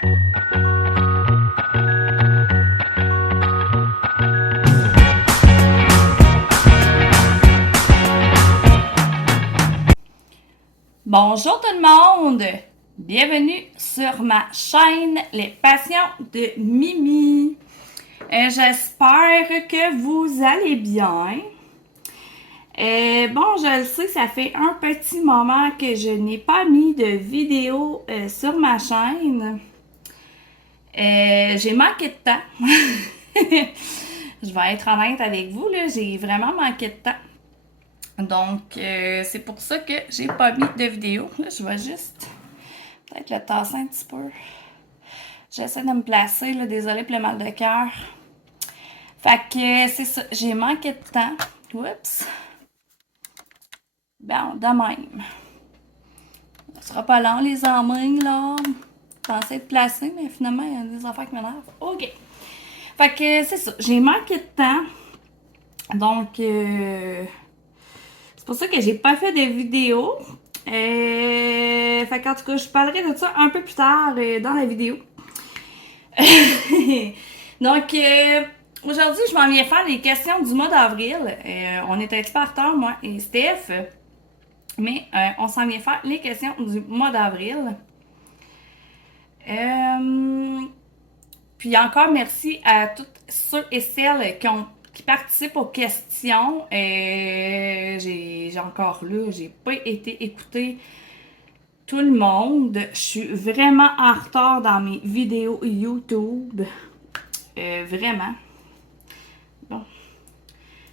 Bonjour tout le monde! Bienvenue sur ma chaîne Les Passions de Mimi. J'espère que vous allez bien. Bon, je le sais, ça fait un petit moment que je n'ai pas mis de vidéo sur ma chaîne. J'ai manqué de temps. Je vais être honnête avec vous, là, j'ai vraiment manqué de temps. Donc, c'est pour ça que j'ai pas mis de vidéo. Là, je vais juste peut-être le tasser un petit peu. J'essaie de me placer, là, désolé pour le mal de cœur. Fait que c'est ça, j'ai manqué de temps. Oups. Bon, de même. Ça sera pas long, les amis, là. Pensais de placer, mais finalement, il y a des affaires qui m'énervent. OK. Fait que c'est ça, j'ai manqué de temps. Donc, c'est pour ça que j'ai pas fait de vidéo. Fait qu'en tout cas, je parlerai de ça un peu plus tard dans la vidéo. Donc, aujourd'hui, je m'en viens faire les questions du mois d'avril. On est un petit peu en retard, moi et Steph. Mais on s'en vient faire les questions du mois d'avril. Puis encore merci à toutes ceux et celles qui participent aux questions. J'ai encore là, j'ai pas été écouter tout le monde. Je suis vraiment en retard dans mes vidéos YouTube. Vraiment. Bon.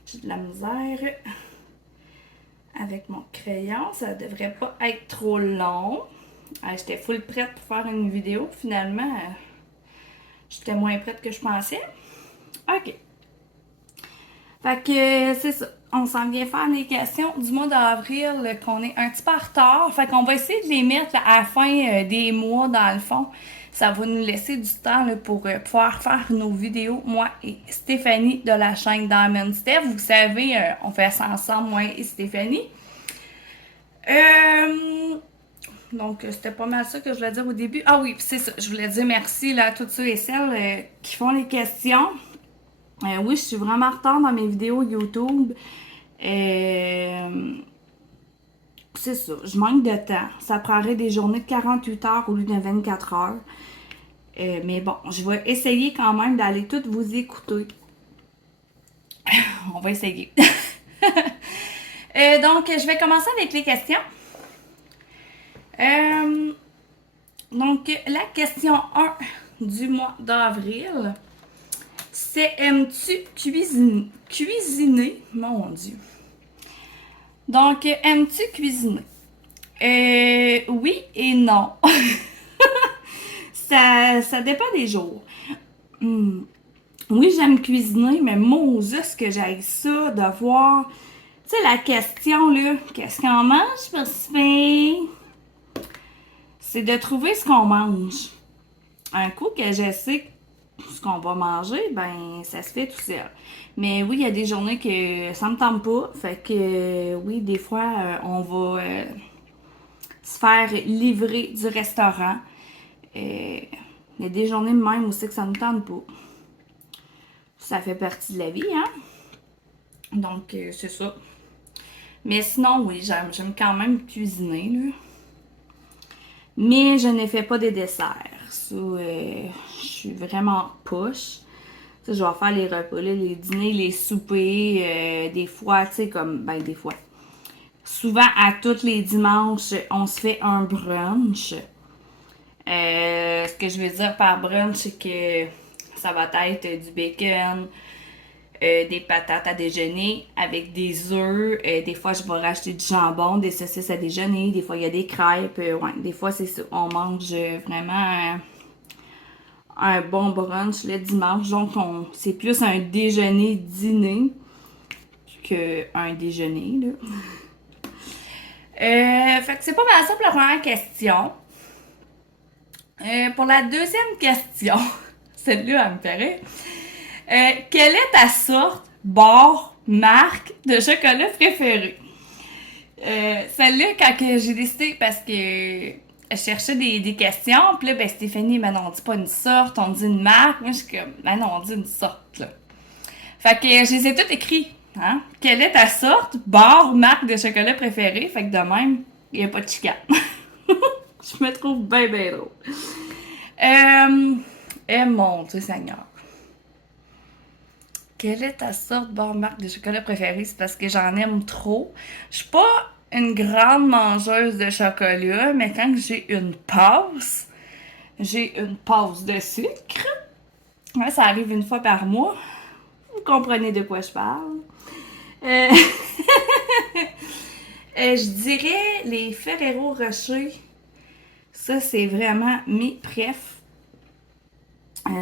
J'ai de la misère avec mon crayon. Ça devrait pas être trop long. J'étais full prête pour faire une vidéo. Finalement, j'étais moins prête que je pensais. OK. Fait que c'est ça. On s'en vient faire les questions du mois d'avril, qu'on est un petit peu en retard. Fait qu'on va essayer de les mettre là, à la fin des mois, dans le fond. Ça va nous laisser du temps là, pour pouvoir faire nos vidéos, moi et Stéphanie de la chaîne Diamond Steph. Vous savez, on fait ça ensemble, moi et Stéphanie. Donc, c'était pas mal ça que je voulais dire au début. Ah oui, c'est ça. Je voulais dire merci là, à toutes ceux et celles qui font les questions. Oui, je suis vraiment en retard dans mes vidéos YouTube. C'est ça, je manque de temps. Ça prendrait des journées de 48 heures au lieu de 24 heures. Mais bon, je vais essayer quand même d'aller toutes vous écouter. On va essayer. Donc, je vais commencer avec les questions. Donc, la question 1 du mois d'avril, c'est aimes-tu cuisiner? Mon Dieu. Donc, aimes-tu cuisiner? Oui et non. ça dépend des jours. Oui, j'aime cuisiner, mais Moses, que j'aille ça, de voir. Tu sais, la question, là, qu'est-ce qu'on mange pour souper? C'est de trouver ce qu'on mange. Un coup que je sais ce qu'on va manger, ben, ça se fait tout seul. Mais oui, il y a des journées que ça me tente pas. Fait que, oui, des fois, on va se faire livrer du restaurant. Il y a des journées même aussi que ça ne me tente pas. Ça fait partie de la vie, hein? Donc, c'est ça. Mais sinon, oui, j'aime quand même cuisiner, là. Mais je ne fais pas des desserts. Ça, je suis vraiment push. Tu sais, je vais faire les repas, là, les dîners, les soupers, des fois, tu sais, comme, ben, des fois. Souvent, à tous les dimanches, on se fait un brunch. Ce que je veux dire par brunch, c'est que ça va être du bacon, des patates à déjeuner avec des œufs. Des fois, je vais racheter du jambon, des saucisses à déjeuner. Des fois, il y a des crêpes. Ouais, des fois, c'est ça. On mange vraiment un bon brunch le dimanche. Donc, c'est plus un déjeuner-dîner qu'un déjeuner, là. Fait que c'est pas mal ça pour la première question. Pour la deuxième question, celle-là, elle me fait rire. Quelle est ta sorte, barre, marque de chocolat préférée? Celle-là, quand que j'ai décidé, parce que je cherchais des questions, puis là, ben Stéphanie, ben non, on dit pas une sorte, on dit une marque. Moi, je suis comme, ben non, on dit une sorte, là. Fait que je les ai toutes écrits, hein. Quelle est ta sorte, bar, marque de chocolat préférée? Fait que de même, il n'y a pas de chicane. Je me trouve bien, bien drôle. Mon Dieu Seigneur. Quelle est ta sorte, bar, marque de chocolat préférée? C'est parce que j'en aime trop. Je suis pas une grande mangeuse de chocolat, mais quand j'ai une passe de sucre. Ouais, ça arrive une fois par mois. Vous comprenez de quoi je parle. Euh, je dirais les Ferrero Rocher. Ça, c'est vraiment mes préfs.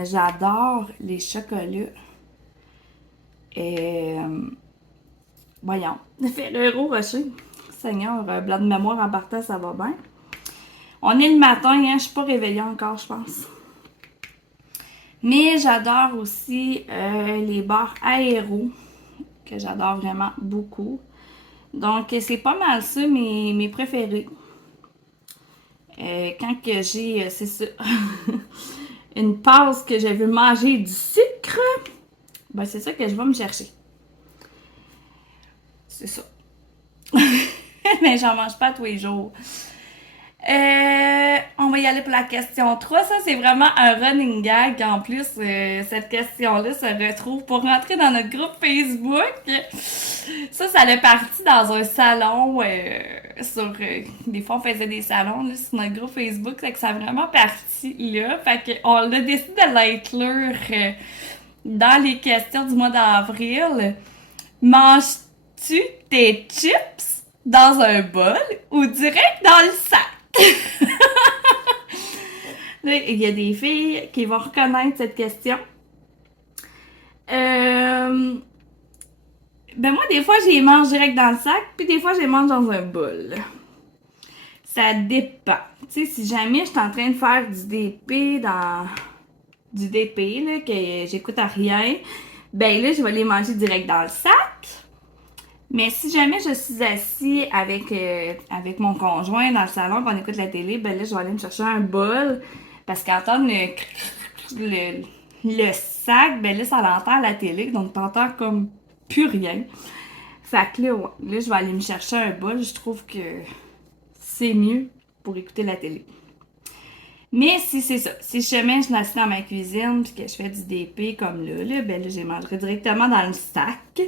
J'adore les chocolats. Voyons, Ferrero Rocher. Seigneur, blanc de mémoire en partant, ça va bien. On est le matin, hein, je suis pas réveillée encore, je pense. Mais j'adore aussi les bars aéros, que j'adore vraiment beaucoup. Donc, c'est pas mal ça, mes préférés. Quand que j'ai, c'est ça, une pause que je veux manger du sucre, ben c'est ça que je vais me chercher. C'est ça. Mais j'en mange pas tous les jours. On va y aller pour la question 3. Ça, c'est vraiment un running gag. En plus, cette question-là se retrouve pour rentrer dans notre groupe Facebook. Ça a parti dans un salon des fois, on faisait des salons là, sur notre groupe Facebook. Fait que ça a vraiment parti là. Fait qu'on a décidé de l'inclure dans les questions du mois d'avril. Manges-tu tes chips dans un bol ou direct dans le sac? Là, il y a des filles qui vont reconnaître cette question. Ben moi, des fois, je les mange direct dans le sac, puis des fois, je les mange dans un bol. Ça dépend. Tu sais, si jamais je suis en train de faire du DP là, que j'écoute à rien, ben là, je vais les manger direct dans le sac. Mais si jamais je suis assis avec mon conjoint dans le salon, qu'on écoute la télé, ben là, je vais aller me chercher un bol. Parce qu'entendre le sac, ben là, ça l'entend à la télé. Donc, t'entends comme plus rien. Fait que là, ouais, là, je vais aller me chercher un bol. Je trouve que c'est mieux pour écouter la télé. Mais si c'est ça, si jamais je m'assieds dans ma cuisine puis que je fais du DP comme là, ben là, je les mangerai directement dans le sac.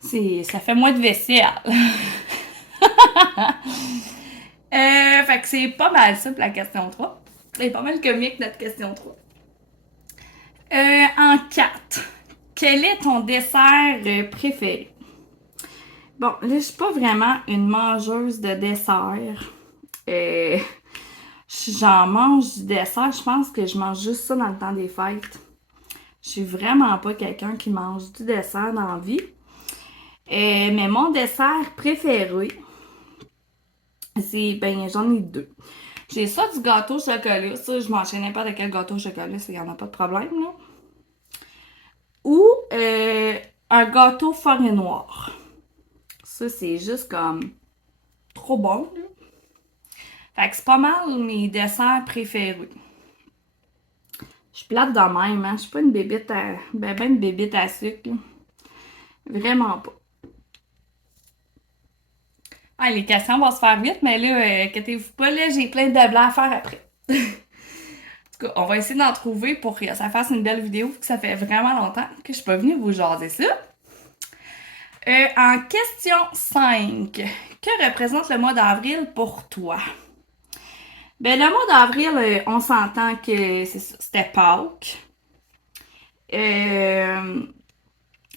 Ça fait moins de vaisselle. Fait que c'est pas mal ça pour la question 3. C'est pas mal comique notre question 3. En 4. Quel est ton dessert préféré? Bon, là, je suis pas vraiment une mangeuse de dessert. J'en mange du dessert. Je pense que je mange juste ça dans le temps des fêtes. Je suis vraiment pas quelqu'un qui mange du dessert dans la vie. Mais mon dessert préféré, j'en ai 2. J'ai ça du gâteau au chocolat. Ça, je mangerai n'importe quel gâteau au chocolat, ça, y en a pas de problème, là. Ou un gâteau forêt noire. Ça, c'est juste comme trop bon, là. Fait que c'est pas mal mes desserts préférés. Je suis plate de même, hein. Je suis pas une bébite une bébite à sucre, là. Vraiment pas. Ah, les questions vont se faire vite, mais là, inquiétez-vous pas, là, j'ai plein de blagues à faire après. En tout cas, on va essayer d'en trouver pour que ça fasse une belle vidéo, vu que ça fait vraiment longtemps que je suis pas venue vous jaser ça. En question 5, que représente le mois d'avril pour toi? Ben, le mois d'avril, on s'entend que c'était Pâques.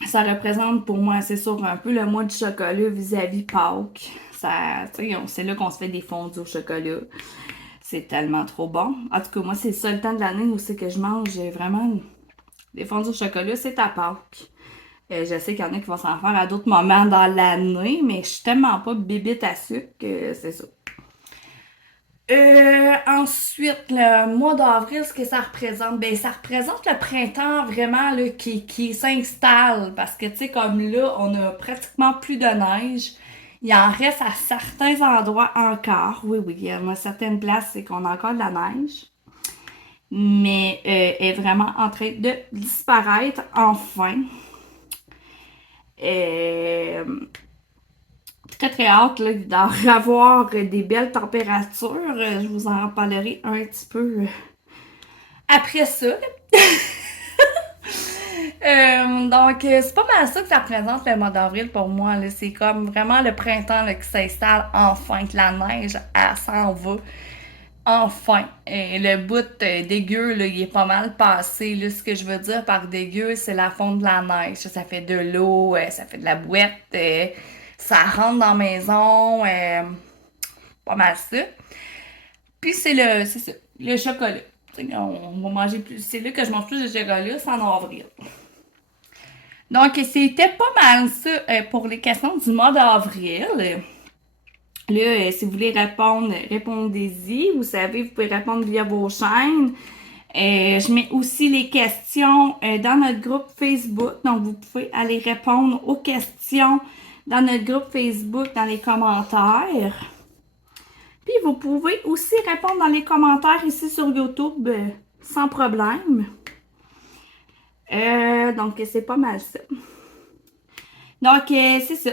Ça représente pour moi, c'est sûr, un peu le mois du chocolat vis-à-vis Pâques. C'est là qu'on se fait des fondus au chocolat. C'est tellement trop bon. En tout cas, moi, c'est le seul temps de l'année où c'est que je mange vraiment des fondus au chocolat, c'est à Pâques. Je sais qu'il y en a qui vont s'en faire à d'autres moments dans l'année, mais je suis tellement pas bébite à sucre que c'est ça. Ensuite, le mois d'avril, ce que ça représente? Ben, ça représente le printemps vraiment là, qui s'installe. Parce que, tu sais, comme là, on a pratiquement plus de neige. Il en reste à certains endroits encore. Oui, oui, il y a certaines places, c'est qu'on a encore de la neige. Mais elle est vraiment en train de disparaître enfin. Euh, Très très hâte là, d'en revoir des belles températures. Je vous en parlerai un petit peu après ça. C'est pas mal ça que ça représente le mois d'avril pour moi. Là. C'est comme vraiment le printemps là, qui s'installe enfin, que la neige, elle s'en va. Enfin. Et le bout dégueu, là, il est pas mal passé. Là. Ce que je veux dire par dégueu, c'est la fonte de la neige. Ça fait de l'eau, ça fait de la bouette, ça rentre dans la maison. Pas mal ça. Puis c'est ça, le chocolat. On va manger plus. C'est là que je mange plus de chocolat, c'est en avril. Donc, c'était pas mal ça pour les questions du mois d'avril. Là, si vous voulez répondre, répondez-y. Vous savez, vous pouvez répondre via vos chaînes. Je mets aussi les questions dans notre groupe Facebook. Donc, vous pouvez aller répondre aux questions dans notre groupe Facebook, dans les commentaires. Puis, vous pouvez aussi répondre dans les commentaires ici sur YouTube sans problème. Donc, c'est pas mal ça. Donc, c'est ça.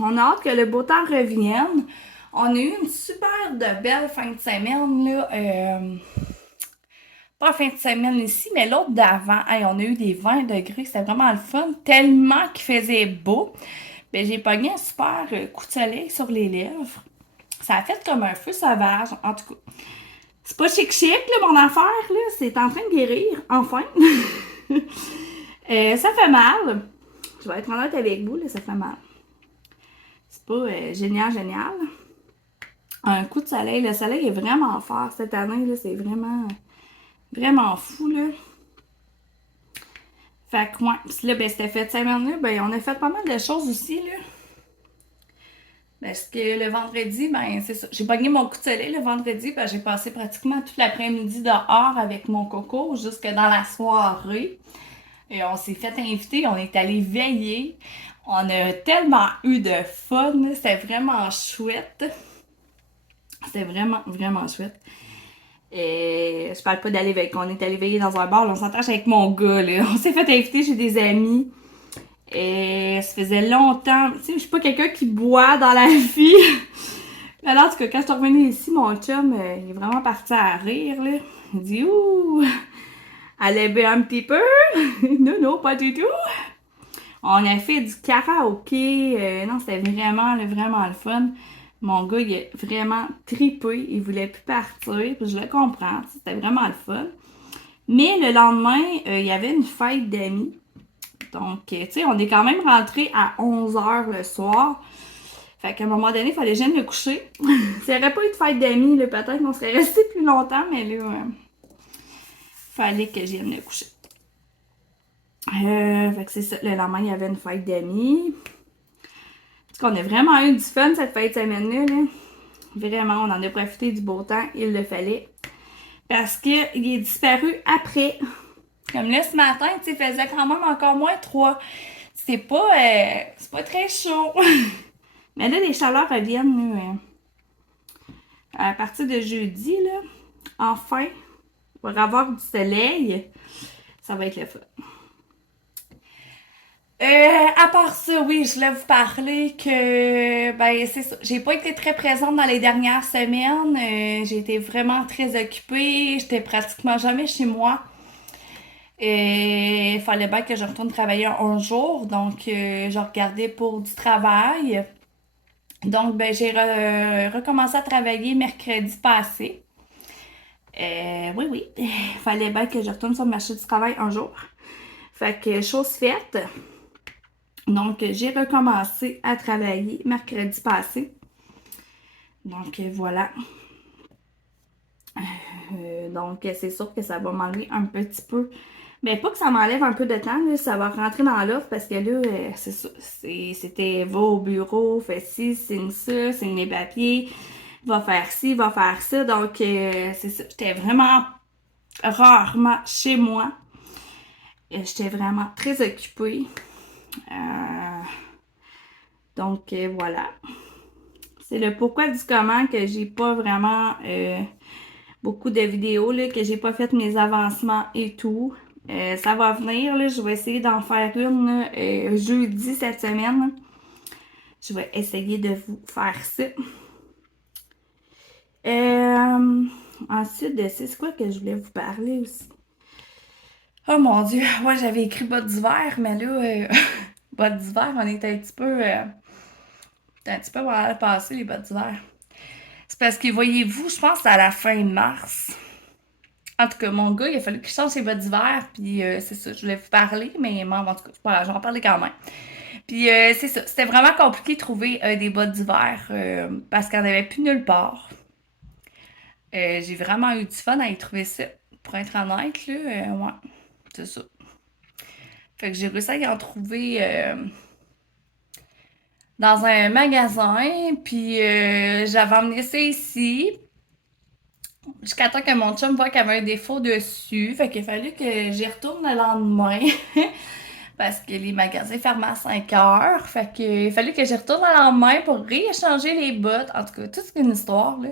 On a hâte que le beau temps revienne. On a eu une super de belle fin de semaine, là. Pas fin de semaine ici, mais l'autre d'avant. Hey, on a eu des 20 degrés. C'était vraiment le fun. Tellement qu'il faisait beau. Ben, j'ai pogné un super coup de soleil sur les lèvres. Ça a fait comme un feu sauvage. En tout cas, c'est pas chic-chic, là, mon affaire, là. C'est en train de guérir, enfin. Ça fait mal. Je vais être honnête avec vous, là, ça fait mal. C'est pas génial, génial. Un coup de soleil. Le soleil est vraiment fort cette année, là. C'est vraiment, vraiment fou, là. Fait que, ouais. Puis là, ben, c'était fait cette semaine-là. Ben, on a fait pas mal de choses aussi, là. Parce que le vendredi, ben, c'est ça. J'ai pogné mon coup de soleil le vendredi, ben, j'ai passé pratiquement toute l'après-midi dehors avec mon coco jusque dans la soirée. Et on s'est fait inviter, on est allé veiller. On a tellement eu de fun, c'était vraiment chouette. C'était vraiment, vraiment chouette. Et je parle pas d'aller veiller, on est allé veiller dans un bar, là, on s'entrache avec mon gars, là. On s'est fait inviter chez des amis. Et ça faisait longtemps. Tu sais, je suis pas quelqu'un qui boit dans la vie. Alors, en tout cas, quand je suis revenue ici, mon chum, il est vraiment parti à rire, là. Il dit, ouh, allez bien un petit peu? Non, non, pas du tout. On a fait du karaoké. Non, c'était vraiment, vraiment le fun. Mon gars, il a vraiment trippé. Il voulait plus partir. Puis je le comprends. C'était vraiment le fun. Mais le lendemain, il y avait une fête d'amis. Donc, tu sais, on est quand même rentré à 11h le soir. Fait qu'à un moment donné, il fallait jamais me coucher. S'il n'y aurait pas eu de fête d'amis, peut-être qu'on serait resté plus longtemps, mais là, fallait que j'aille me coucher. Fait que c'est ça. Le lendemain, il y avait une fête d'amis. Parce qu'on a vraiment eu du fun cette fête de semaine-là. Là. Vraiment, on en a profité du beau temps. Il le fallait. Parce qu'il est disparu après. Comme là, ce matin, tu sais, il faisait quand même encore moins 3. C'est pas très chaud. Mais là, les chaleurs reviennent, là, à partir de jeudi, là. Enfin, pour avoir du soleil, ça va être le fun. À part ça, oui, je voulais vous parler que, ben, c'est ça. J'ai pas été très présente dans les dernières semaines. J'ai été vraiment très occupée. J'étais pratiquement jamais chez moi. Et il fallait bien que je retourne travailler un jour. Donc, je regardais pour du travail. Donc, ben, j'ai recommencé à travailler mercredi passé. Oui, oui. Il fallait bien que je retourne sur le marché du travail un jour. Fait que, chose faite. Donc, j'ai recommencé à travailler mercredi passé. Donc, voilà. Donc, c'est sûr que ça va m'enlever un petit peu. Mais pas que ça m'enlève un peu de temps, là, ça va rentrer dans l'offre parce que là, c'est ça. C'était va au bureau, fais ci, signe ça, signe les papiers, va faire ci, va faire ça. Donc, c'est ça. J'étais vraiment rarement chez moi. J'étais vraiment très occupée. Donc, voilà. C'est le pourquoi du comment que j'ai pas vraiment beaucoup de vidéos, là, que j'ai pas fait mes avancements et tout. Ça va venir, là, je vais essayer d'en faire une là, jeudi cette semaine. Je vais essayer de vous faire ça. Ensuite, c'est quoi que je voulais vous parler aussi? Oh mon Dieu, ouais, j'avais écrit bottes d'hiver, mais là, bottes d'hiver, on est un petit peu mal passé, les bottes d'hiver. C'est parce que, voyez-vous, je pense à la fin mars. En tout cas, mon gars, il a fallu qu'il change ses bottes d'hiver, puis c'est ça, je voulais vous parler, mais bon, en tout cas, voilà, je vais en parler quand même. Puis c'est ça, c'était vraiment compliqué de trouver des bottes d'hiver parce qu'il n'y en avait plus nulle part. J'ai vraiment eu du fun à y trouver ça, pour être honnête, là, ouais, c'est ça. Fait que j'ai réussi à y en trouver dans un magasin, puis j'avais emmené ça ici, jusqu'à temps que mon chum voit qu'il y avait un défaut dessus, fait qu'il a fallu que j'y retourne le lendemain, parce que les magasins fermaient à 5 heures, fait qu'il a fallu que j'y retourne le lendemain pour rééchanger les bottes, en tout cas, toute une histoire, là.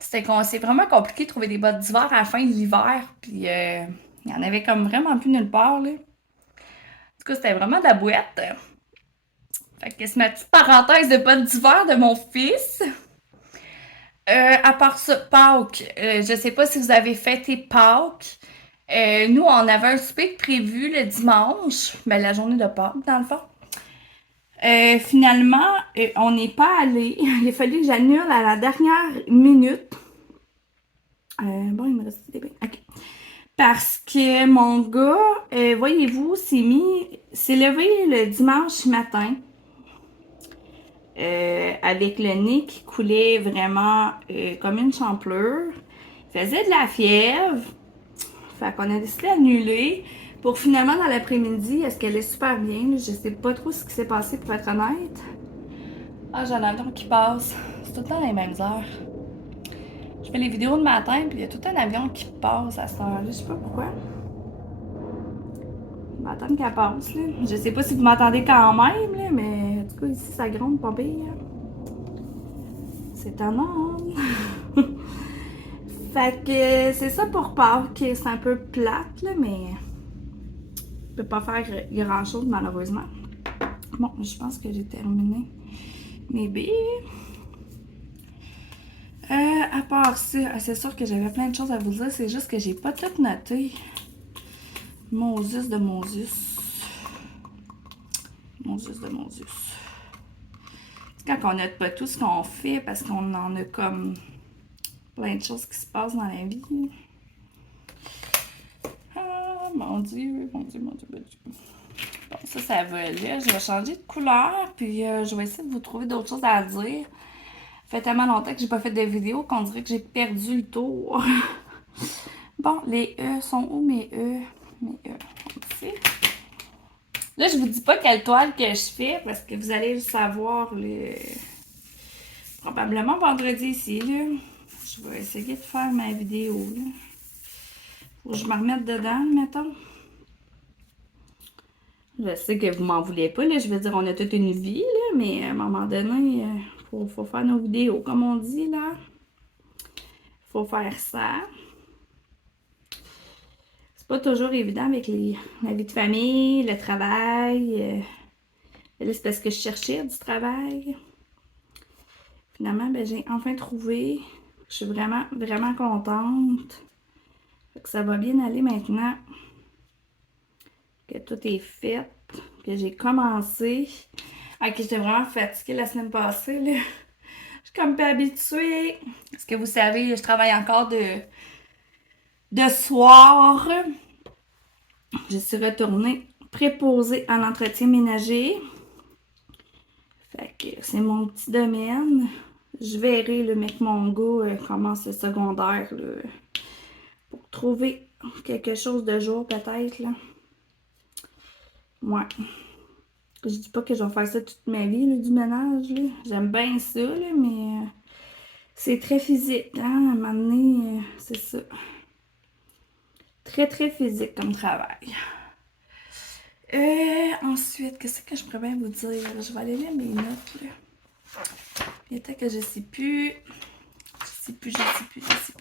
C'est vraiment compliqué de trouver des bottes d'hiver à la fin de l'hiver, puis il y en avait comme vraiment plus nulle part, là. En tout cas, c'était vraiment de la boîte. Fait que c'est ma petite parenthèse de bottes d'hiver de mon fils. À part ça, Pâques, je sais pas si vous avez fêté Pâques. Nous, on avait un souper prévu le dimanche, mais la journée de Pâques, dans le fond. Finalement, on n'est pas allé. Il a fallu que j'annule à la dernière minute. Bon, il me reste des bains. OK. Parce que mon gars, voyez-vous, s'est levé le dimanche matin avec le nez qui coulait vraiment comme une champlure. Il faisait de la fièvre. Fait qu'on a décidé d'annuler pour finalement dans l'après-midi, est-ce qu'elle est super bien? Je sais pas trop ce qui s'est passé pour être honnête. Ah, j'ai un avion qui passe. C'est tout le temps les mêmes heures. Je fais les vidéos de matin, puis il y a tout un avion qui passe à cette heure-là. Je sais pas pourquoi. Je vais attendre qu'elle passe, là. Je sais pas si vous m'entendez quand même, là, mais en tout cas, ici, ça gronde pas pire. C'est étonnant. Fait que c'est ça pour Pâques. C'est un peu plate, là, mais je peux pas faire grand-chose, malheureusement. Bon, je pense que j'ai terminé mes billes. À part ça, c'est sûr que j'avais plein de choses à vous dire. C'est juste que j'ai pas tout noté. Moses de Moses. Moses de Moses. C'est quand on note pas tout ce qu'on fait parce qu'on en a comme plein de choses qui se passent dans la vie. Ah, mon Dieu, mon Dieu, mon Dieu, mon Dieu. Bon, ça va là. Je vais changer de couleur, puis je vais essayer de vous trouver d'autres choses à dire. Ça fait tellement longtemps que j'ai pas fait de vidéo qu'on dirait que j'ai perdu le tour. Bon, les E sont où mes E? Mes E, ici. Là, je vous dis pas quelle toile que je fais parce que vous allez le savoir probablement vendredi ici, là. Je vais essayer de faire ma vidéo, là. Faut que je me remette dedans, mettons. Je sais que vous m'en voulez pas, là. Je veux dire, on a toute une vie, là, mais à un moment donné, faut faire nos vidéos, comme on dit, là. Faut faire ça. C'est pas toujours évident avec la vie de famille, le travail. Là, c'est parce que je cherchais du travail. Finalement, ben, j'ai enfin trouvé. Je suis vraiment, vraiment contente. Fait que ça va bien aller maintenant. Que tout est fait. Que j'ai commencé. Ah, que j'étais vraiment fatiguée la semaine passée, là. Je suis comme pas habituée. Parce que vous savez, je travaille encore de soir. Je suis retournée préposée à l'entretien ménager. Fait que c'est mon petit domaine. Je verrai, le mec mon gars commence le secondaire, là, pour trouver quelque chose de jour, peut-être, là. Ouais. Je dis pas que je vais faire ça toute ma vie, là, du ménage, là. J'aime bien ça, là, mais c'est très physique, hein. À un moment donné, c'est ça. Très, très physique comme travail. Ensuite, qu'est-ce que je pourrais bien vous dire? Je vais aller lire mes notes, là. Peut-être que je sais plus. Je sais plus.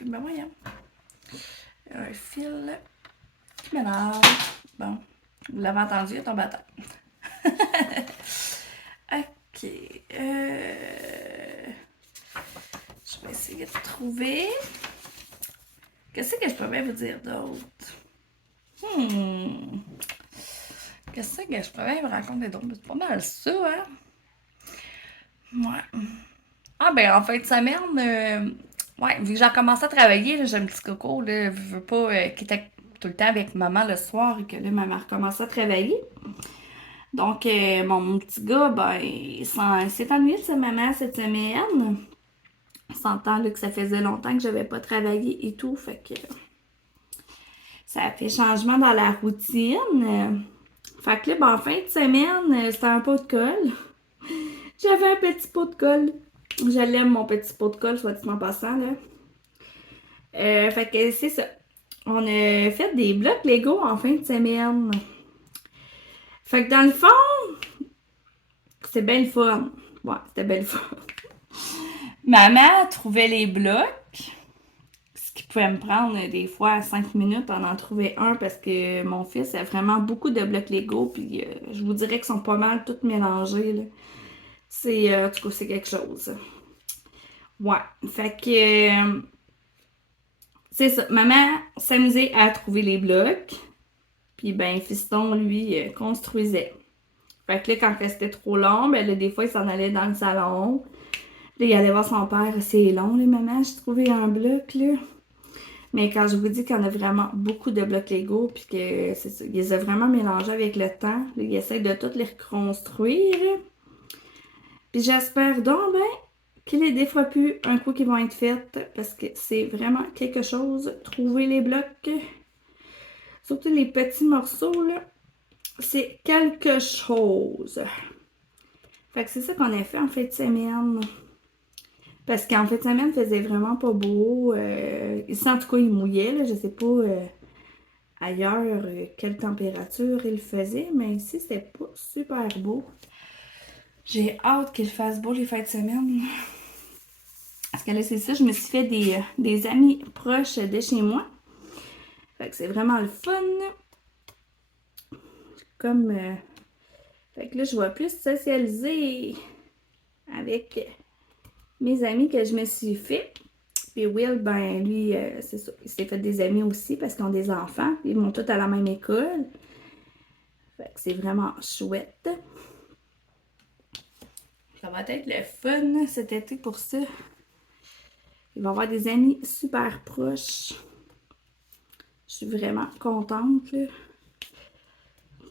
Ben voyons. Un fil qui m'énerve. Bon, vous l'avez entendu, il est tombé à terre. Ok. Je vais essayer de trouver. Qu'est-ce que je pourrais vous dire d'autre? Qu'est-ce que je pourrais vous raconter d'autre? C'est pas mal ça, hein? Ouais. Ah, ben, en fin de semaine, ouais, vu que j'ai recommencé à travailler, j'ai un petit coco, là, je veux pas, qui était tout le temps avec maman le soir et que là, maman a recommencé à travailler. Donc, mon petit gars, ben, il s'est ennuyé de sa maman cette semaine. On s'entend là, que ça faisait longtemps que j'avais pas travaillé et tout, fait que ça a fait changement dans la routine. Fait que là, ben, en fin de semaine, c'était un pot de colle. J'avais un petit pot de colle. Je l'aime, mon petit pot de colle, soit dit en passant, là. Fait que c'est ça. On a fait des blocs Lego en fin de semaine. Fait que dans le fond, c'est bien le fun. Ouais, c'était bien le fun. Maman trouvait les blocs, ce qui pouvait me prendre des fois 5 minutes en trouver un parce que mon fils a vraiment beaucoup de blocs Lego, puis je vous dirais qu'ils sont pas mal tous mélangés, là. C'est, en tout cas, c'est quelque chose. Ouais, fait que, c'est ça. Maman s'amusait à trouver les blocs, puis ben, fiston, lui, construisait. Fait que là, quand c'était trop long, ben là, des fois, il s'en allait dans le salon. Là, il allait voir son père. C'est long, les mamans, j'ai trouvé un bloc, là. Mais quand je vous dis qu'il y en a vraiment beaucoup de blocs Lego, puis que c'est ça, il les a vraiment mélangés avec le temps, là, il essaie de toutes les reconstruire. Puis j'espère donc, ben, qu'il est des fois plus un coup qui vont être faits, parce que c'est vraiment quelque chose. Trouver les blocs, surtout les petits morceaux, là, c'est quelque chose. Fait que c'est ça qu'on a fait en fin de semaine. Parce qu'en fin de semaine, il faisait vraiment pas beau. Ici, en tout cas, il mouillait. Là. Je sais pas ailleurs quelle température il faisait, mais ici, c'était pas super beau. J'ai hâte qu'il fasse beau les fins de semaine. Parce que là, c'est ça, je me suis fait des amis proches de chez moi. Fait que c'est vraiment le fun. Comme... fait que là, je vais plus socialiser avec mes amis que je me suis fait. Puis Will, ben lui, c'est ça, il s'est fait des amis aussi parce qu'ils ont des enfants. Ils vont tous à la même école. Fait que c'est vraiment chouette. Ça va être le fun cet été pour ça. Il va avoir des amis super proches. Je suis vraiment contente, là.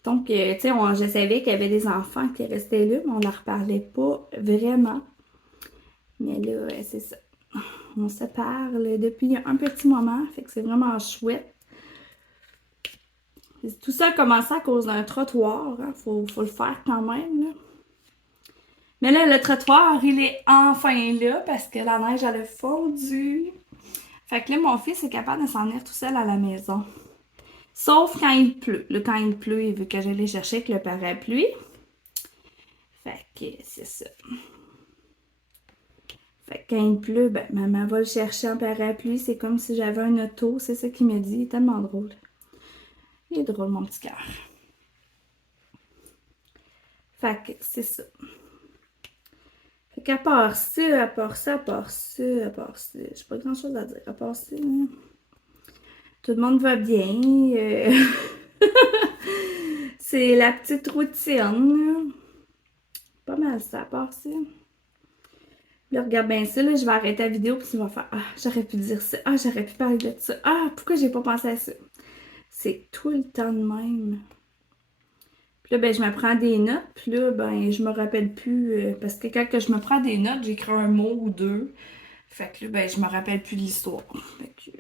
Donc, tu sais, je savais qu'il y avait des enfants qui restaient là, mais on leur parlait pas vraiment. Mais là, c'est ça. On se parle depuis un petit moment, fait que c'est vraiment chouette. Tout ça a commencé à cause d'un trottoir, hein. Faut le faire quand même, là. Mais là, le trottoir, il est enfin là parce que la neige, elle a fondu. Fait que là, mon fils est capable de s'en venir tout seul à la maison. Sauf quand il pleut. Là, quand il pleut, il veut que j'aille chercher avec le parapluie. Fait que c'est ça. Fait que quand il pleut, ben, maman va le chercher en parapluie. C'est comme si j'avais un auto. C'est ça qu'il me dit. Il est tellement drôle. Il est drôle, mon petit cœur. Fait que c'est ça. Fait qu'à part ça, j'ai pas grand chose à dire. À part ça, hein. Tout le monde va bien. C'est la petite routine. Pas mal ça, à part ça. Là, regarde bien ça, là, je vais arrêter la vidéo puis tu vas faire « Ah, j'aurais pu dire ça. Ah, j'aurais pu parler de ça. Ah, pourquoi j'ai pas pensé à ça? » C'est tout le temps de même. Puis là, ben, je me prends des notes. Puis là, ben, je me rappelle plus. Parce que quand que je me prends des notes, j'écris un mot ou deux. Fait que là, ben, je me rappelle plus de l'histoire. Fait que...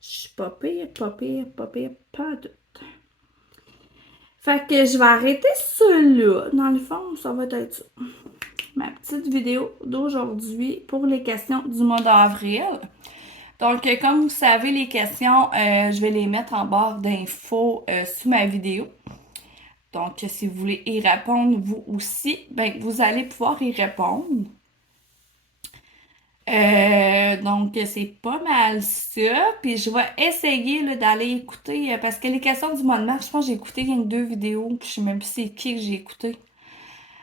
je suis pas pire, pas tout. Fait que je vais arrêter ça là. Dans le fond, ça va être ça. Ma petite vidéo d'aujourd'hui pour les questions du mois d'avril. Donc, comme vous savez, les questions, je vais les mettre en barre d'infos sous ma vidéo. Donc, si vous voulez y répondre, vous aussi, ben, vous allez pouvoir y répondre. Donc, c'est pas mal ça. Puis, je vais essayer là, d'aller écouter, parce que les questions du mois de mars, je pense que j'ai écouté rien que 2 vidéos, puis je sais même plus c'est qui que j'ai écouté.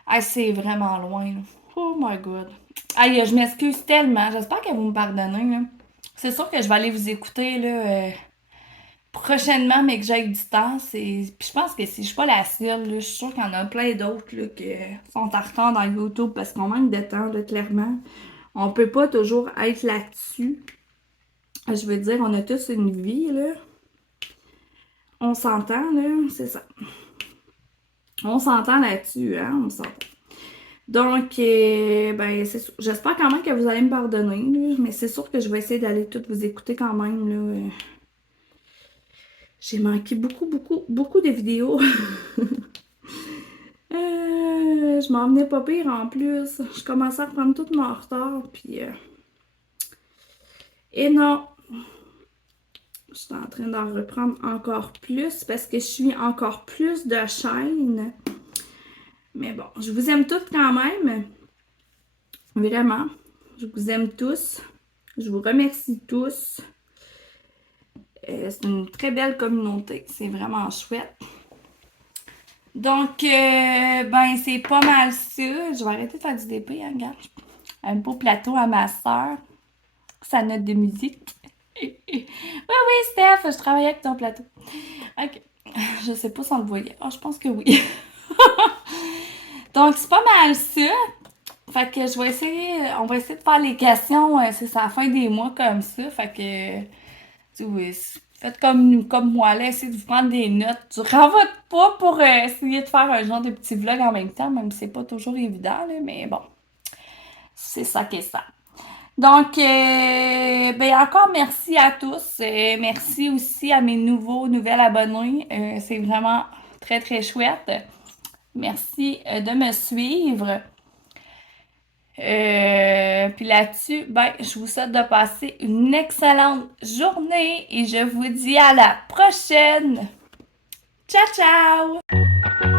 Ah, c'est vraiment loin, là. Oh my God. Aïe, je m'excuse tellement. J'espère que vous me pardonnez, là. C'est sûr que je vais aller vous écouter, là, prochainement, mais que j'ai du temps. Puis je pense que si je suis pas la seule, là, je suis sûre qu'il y en a plein d'autres, là, qui sont en retard dans YouTube parce qu'on manque de temps, là, clairement. On peut pas toujours être là-dessus. Je veux dire, on a tous une vie, là. On s'entend, là, c'est ça. On s'entend là-dessus, hein, on s'entend. Donc, ben, c'est sûr. J'espère quand même que vous allez me pardonner, là, mais c'est sûr que je vais essayer d'aller toutes vous écouter quand même, là. J'ai manqué beaucoup, beaucoup, beaucoup de vidéos. Je m'en venais pas pire en plus. Je commençais à prendre tout mon retard, puis... Et non! Je suis en train d'en reprendre encore plus parce que je suis encore plus de chaînes. Mais bon, je vous aime toutes quand même. Vraiment. Je vous aime tous. Je vous remercie tous. C'est une très belle communauté. C'est vraiment chouette. Donc, ben, c'est pas mal ça. Je vais arrêter de faire du DP, hein, regarde. Un beau plateau à ma soeur. Sa note de musique. Oui, oui, Steph, je travaille avec ton plateau. Ok. Je sais pas si on le voyait. Oh, je pense que oui. Donc, c'est pas mal ça. Fait que je vais essayer, on va essayer de faire les questions, c'est ça, à la fin des mois comme ça. Fait que, faites comme moi, là, essayez de vous prendre des notes durant votre pas pour essayer de faire un genre de petit vlog en même temps, même si c'est pas toujours évident, là, mais bon, c'est ça qui est ça. Donc, ben encore merci à tous. Merci aussi à mes nouvelles abonnés. C'est vraiment très, très chouette. Merci de me suivre. Puis là-dessus, ben, je vous souhaite de passer une excellente journée et je vous dis à la prochaine. Ciao, ciao!